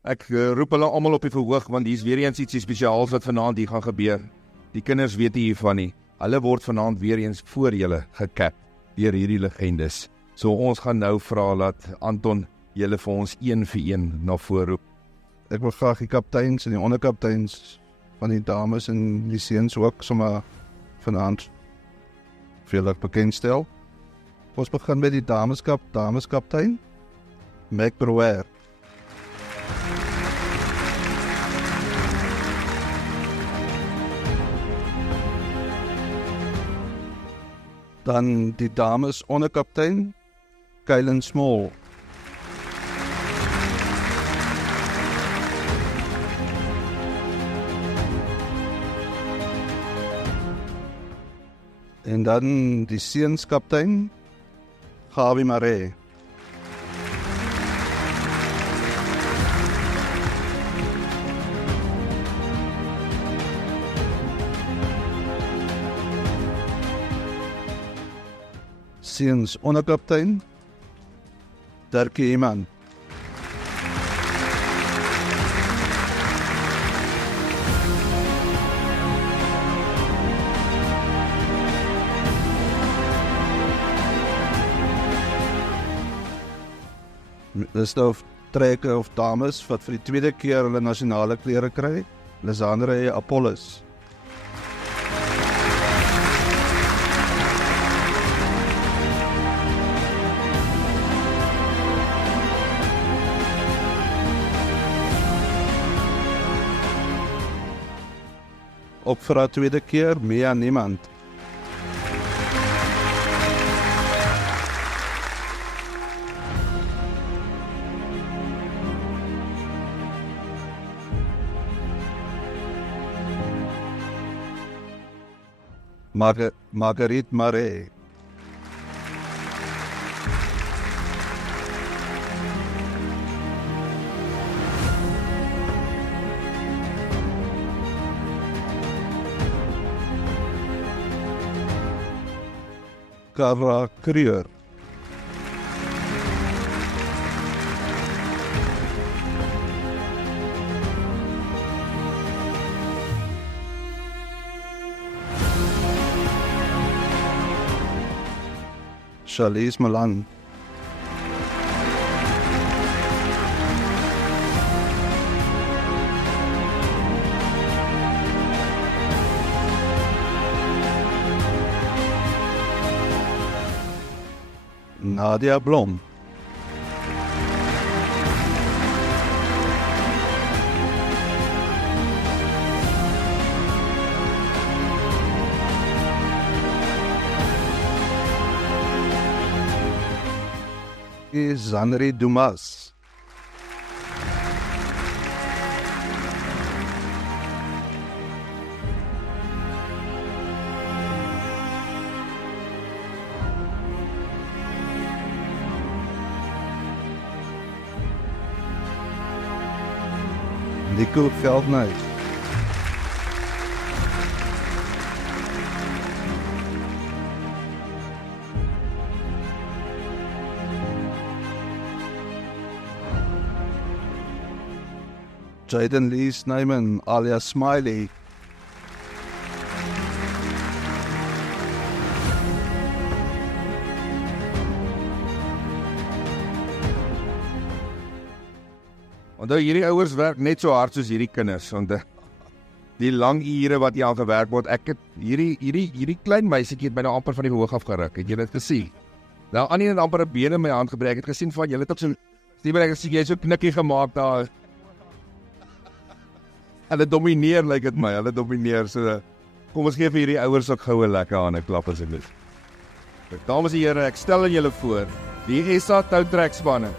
Ek roep hulle almal op die verhoog, want hier's weer eens iets spesiaals wat vanaand hier gaan gebeur. Die kinders weet nie hiervan nie. Hulle word vanaand weer eens voor julle gekap deur hierdie legendes. So ons gaan nou vra dat Anton julle vir ons een vir een na vore roep. Ek wil graag die kapteins en die onderkapteins van die dames en die seuns ook sommer vanaand vir julle bekendstel. Ons begin met die dameskaptein, Meg Brouwer. Dan die dames onderkaptein, Kylan Small. En dan die seunskaptein, Gawie Maree. Seuns onderkaptein, Dirkie Iman. Dis nou trekke of dames wat vir die tweede keer hulle nasionale klere kry, Lisandre Apollos. Op vir haar tweede keer, Mia Niemand. Marguerite Maree. Carla Krier. Charlize Malan. Nadia Blom. Zanri Dumas. Nico Veldnuis. Jaden Lee Snyman alias Smiley. Onthou, hierdie ouers werk net so hard soos hierdie kinders. Want die lang ure wat hier aan gewerk word, ek het hierdie klein meisietjie het my nou amper van die verhoog af geruk. Het jy dit gesien? Nou Annie het amper 'n been in my hand gebreek. Ek het gesien van julle het ook so Steven, ek sien jy so knikkie gemaak daar. Hulle domineer, lyk dit my. Hulle domineer. So kom ons gee vir hierdie ouers ook goue lekker aan 'n klap asseblief. Dames en here, ek stel aan julle voor die SA toutrekspanne.